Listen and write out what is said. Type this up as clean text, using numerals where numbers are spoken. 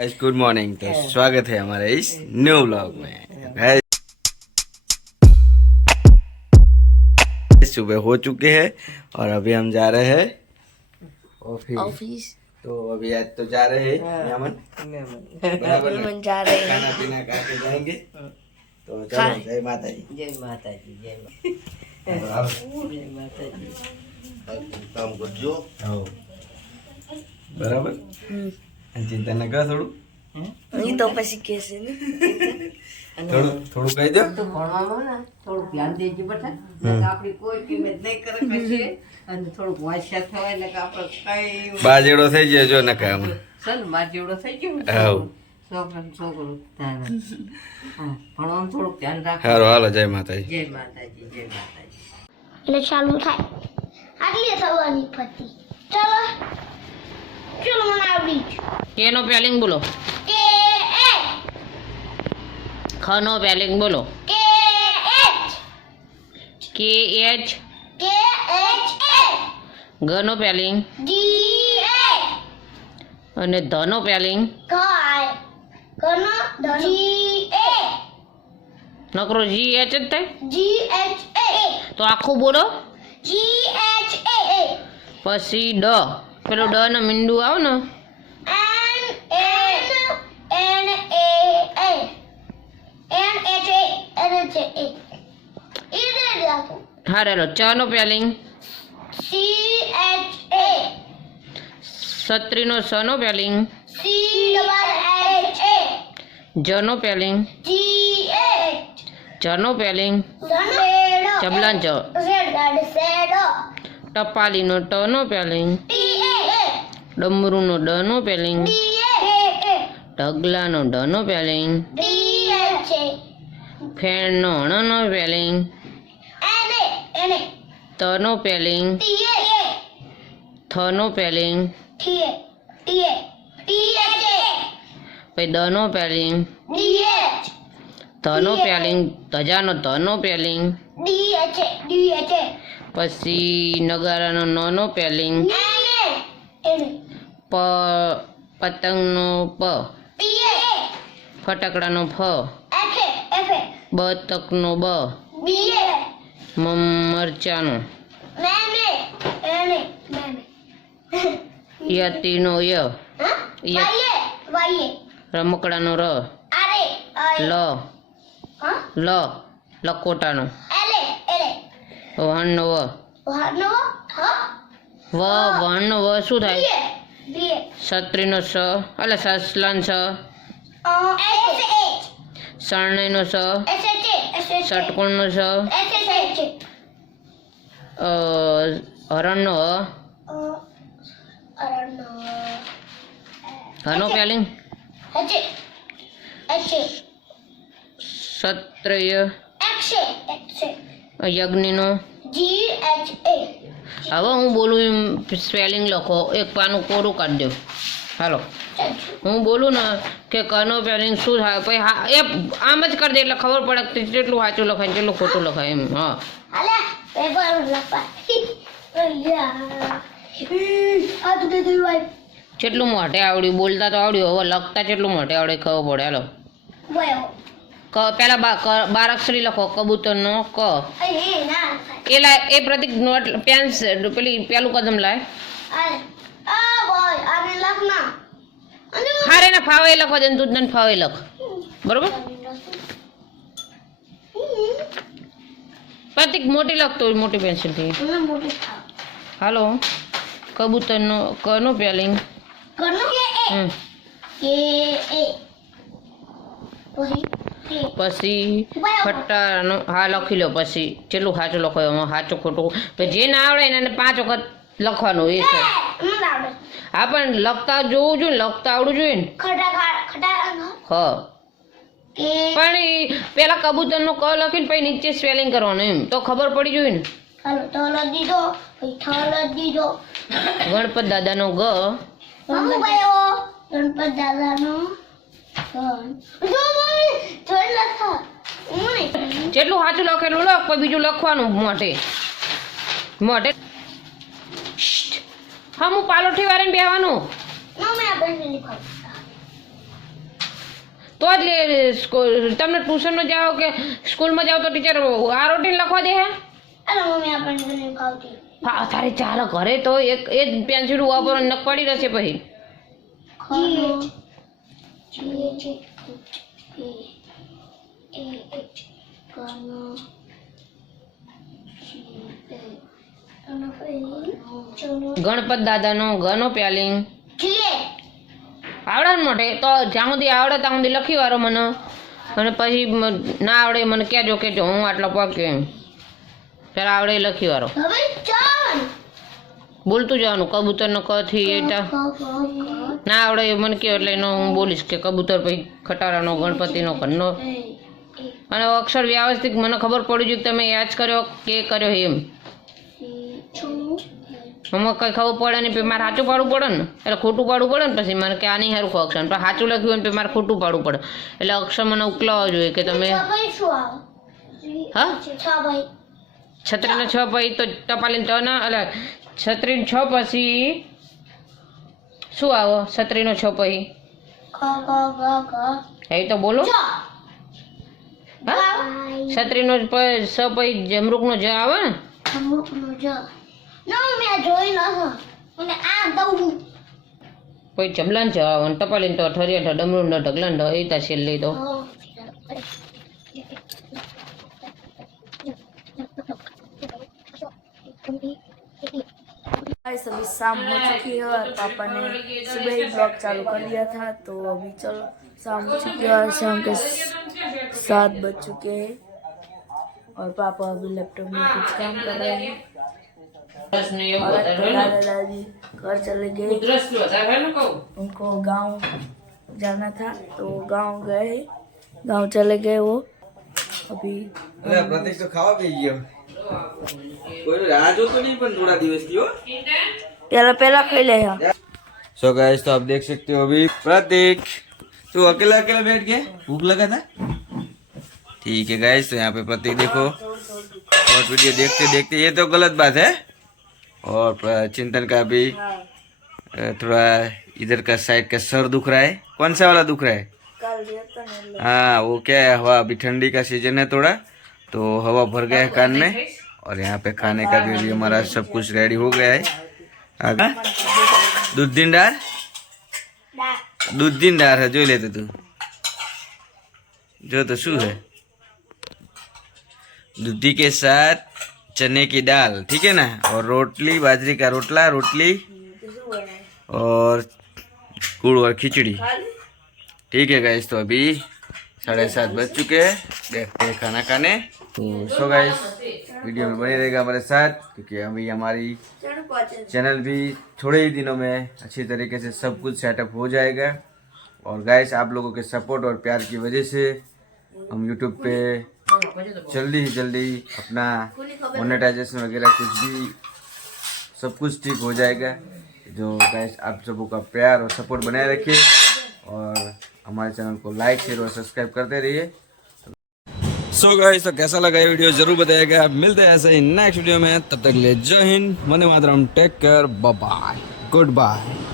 Guys good morning. तो स्वागत है हमारे इस न्यू व्लॉग में। गाइस सुबह हो चुके हैं और अभी हम जा रहे हैं ऑफिस। तो अभी आज तो जा रहे हैं मेहमान बराबर ना? जा रहे हैं खाना पीना खा के जाएंगे। तो चलो जय माता जी। जय माता जी। जय माता जी। काम करजो बराबर। चिंता न कर થોડું એ તો પછી કહેશે ને થોડું કહી દો તો ભણવામાં ને થોડું ધ્યાન દેજો બેટા એટલે આપણી કોઈ કિંમત નહીં કરે કશી અને થોડુંક હોશિયાર થવાય એટલે કે આપણે કઈ બાજેડો થઈ જાય જો નકા આમ ચાલ માર જેવડો થઈ ગયો હાવ છોકરું ધ્યાન હા ભણવામાં થોડુંક ધ્યાન રાખો હારો હાલો જય માતાજી। જય માતાજી જય માતાજી। એટલે ચાલુ થાય આટલી થવાની ફતી ચલો ચલો મને આવડી કેનો સ્પેલિંગ બોલો કે એ ખનો સ્પેલિંગ બોલો કે H K H K H A ગનો સ્પેલિંગ ડી એ અને ધનો સ્પેલિંગ ગાય કનો જી એ નકરો જી એચ જ થાય જી એચ એ તો આખું બોલો જી એચ એ પછી ડ પેલો ડ ને મીંડું આવ ને N A N H A A રાખો હારેલો ચ નો સ્પેલિંગ સી એચ એ છત્રીનો સ નો spelling C double H A જ નો સ્પેલિંગ જી એચ જ નો સ્પેલિંગ ધનેડો જબલાન જ ઝેડ સેડો ટપાલીનો ટ નો સ્પેલિંગ ટી એ ડમરૂનો ડ નો સ્પેલિંગ ડી એ ઢગલાનો ડ નો સ્પેલિંગ ડી એચ એ ફેણનો ણ નો સ્પેલિંગ એન એ ત નો સ્પેલિંગ ટી એ થ નો spelling T A T H A પછી દ નો સ્પેલિંગ ડી એચ ધ નો સ્પેલિંગ ધજાનો ધ નો સ્પેલિંગ ડી એચ એ પછી નગારાનો ન નો સ્પેલિંગ એન એ પ પતંગનો પ T A ફટાકડાનો F F A F A બતકનો બ બી એ મરચાનો મેને એન એ મેને યતીનો ય હા વાય વાય રમકડાનો ર આરે લ હા લ લકોટાનો એલે એલે વહણનો વ વાનો હા વ વહણનો વ શું થાય બી છત્રીનો સ એટલે સસલાન સ એચ એચ શરણાઈનો સ એચ એચ એચ ષટકોણનો સ એચ એચ હરણનો હ અરનો હનો સ્પેલિંગ એચ એચ ક્ષત્રિય એચ એચ યજ્ઞનો જી એચ એ હવે હું બોલું એમ સ્પેલિંગ લખો એક પાનું કોરું કાઢી દો હાલો હું બોલું ને કે કનો સ્પેલિંગ શું થાય પછી હા એ આમ જ કરી દે એટલે ખબર પડે કે કેટલું સાચું લખાય ને કેટલું ખોટું લખાય એમ હા હાલે પેપર લખા આ તો દે ભાઈ કેટલું મોઢે આવડ્યું બોલતા તો આવડ્યું હવે લખતા કેટલું મોઢે આવડે ખબર પડે હાલો વયો પહેલા બાર અક્ષરી લખો કબૂતરનો ક એ ના એ લાય એ પ્રતિક નોટ પેન પેલી પેલું કદમ લાય આ બોય આને લખના અને હારે ને ફાવે એ લખો દે તું તને ફાવે લખ બરોબર પ્રતિક મોટી લખતો હોય મોટી પેન્સિલથી મને મોટી હાલો કબૂતરનો કનો સ્પેલિંગ કરનો કે એ કે એ પછી ખટ્ટાનો હા લખી લો પછી કેટલું સાચું લખો એમાં સાચું ખોટું પછી જે ના આવડે એને 5 વખત લખવાનું એ છે મને આવડે હા પણ લખતા જોવું જોઈએ ને લખતા આવડવું જોઈએ ને ખટા હ કે પણ ઈ પેલા કબૂતરનો ક લખીને પછી નીચે સ્પેલિંગ કરવાનું એમ તો ખબર પડી જોઈએ ને હાલો તોલ દીધો પછી થલ દીધો ગણપત દાદાનો ગ મમ્મી ભાઈઓ ગણપત દાદાનો જો મમ્મી થોડ લખા મમ્મી જેટલું સાચું લખેલું લખ પછી બીજું લખવાનું મોઢે મોઢે હા હું પાલોઠી વાળીને બેવાનું મમ્મી આપણે લીખો તો જ તમને ટ્યુશનમાં જાઓ કે સ્કૂલમાં જાઓ તો ટીચર આ રૂટીન લખવા દે હે અરે મમ્મી આપણને નહીં ખાવતી તારે ચાલો ઘરે તો એક એ જ પેન્સિલ વાપરો નખ પડી રહેશે પછી ગણપત દાદાનો ગનો પ્યાલિંગ આવડે ને મોટે તો જ્યાં સુધી આવડે ત્યાં સુધી લખી વાળો મને અને પછી ના આવડે મને કહેજો કે હું આટલો પગ એમ પેલા આવડે લખી વાળો બોલતું જવાનું કબૂતરનો ક થી એટા ના આવડે એ મને કહો એટલે એનો હું બોલીશ કે કબૂતર પછી ખટારાનો ગણપતિનો ઘરનો અને અક્ષર વ્યવસ્થિત મને ખબર પડી ગયું કે તમે યાદ કર્યો કે કર્યો એમ આમાં કંઈ ખબર પડે નહીં પછી મારે સાચું પાડવું પડે ને એટલે ખોટું પાડવું પડે ને પછી મને કે આ નહીં સારું અક્ષર પણ સાચું લખ્યું હોય ને પછી મારે ખોટું પાડવું પડે એટલે અક્ષર મને ઉકલાવવા જોઈએ કે તમે હા છત્રીનો 6 પછી તો ટપાલીને 3 ના એટલે છત્રીનો 6 પછી શું આવો છત્રીનો 6 પછી એ તો બોલો હા છત્રીનો 6 પછી જમરૂકનો જ આવે ને પછી જમલાન જ આવે ને ટપાલીને તો ઠરિયા ડમરું ઢગલાન એ તા છેલ્લે તો गाइस अभी शाम हो चुकी है और पापा ने सुबह ही ब्लॉग चालू कर दिया था तो अभी चलो शाम हो चुकी है और शाम के 7 बज चुके हैं और पापा अभी लैपटॉप में कुछ काम कर रहे हैं और दादा दादी घर चले गए उनको गांव जाना था तो गांव गए गांव चले गए वो अभी प्रतीक तो खावा पी गयो कोई राह जो तो नहीं पर थोड़ा दिवस की हो पहला खाई ले सो गाइस तो आप देख सकते हो अभी प्रतीक तू अकेला अकेला बैठ गया भूख लगा था ठीक है गाइस तो यहाँ पे प्रतीक देखो और वीडियो देखते देखते ये तो गलत बात है और चिंतन का भी थोड़ा इधर का साइड का सर दुख रहा है कौन सा वाला दुख रहा है हाँ वो क्या है हवा अभी ठंडी का सीजन है थोड़ा तो हवा भर गया है कान में और यहाँ पे खाने का भी हमारा सब कुछ रेडी हो गया है आगे दूध दीनदार है जो लेते तू जो तो शू है दूधी के साथ चने की दाल ठीक है ना और रोटली बाजरी का रोटली और गुड़ और खिचड़ी ठीक है गाइस तो अभी 7:30 बज चुके हैं बैठते हैं खाना खाने तो सो गाइस वीडियो में बने रहेगा हमारे साथ क्योंकि अभी हमारी चैनल भी थोड़े ही दिनों में अच्छी तरीके से सब कुछ सेटअप हो जाएगा और गाइस आप लोगों के सपोर्ट और प्यार की वजह से हम यूट्यूब पे जल्दी अपना मोनेटाइजेशन वगैरह कुछ भी सब कुछ ठीक हो जाएगा जो गाइस आप सबों का प्यार और सपोर्ट बनाए रखिए और हमारे चैनल को लाइक शेयर और सब्सक्राइब करते रहिए सो गाइस तो कैसा लगा ये वीडियो जरूर बताइएगा मिलते हैं ऐसे ही नेक्स्ट वीडियो में तब तक ले जय हिंद वंदे मातरम take care bye bye good bye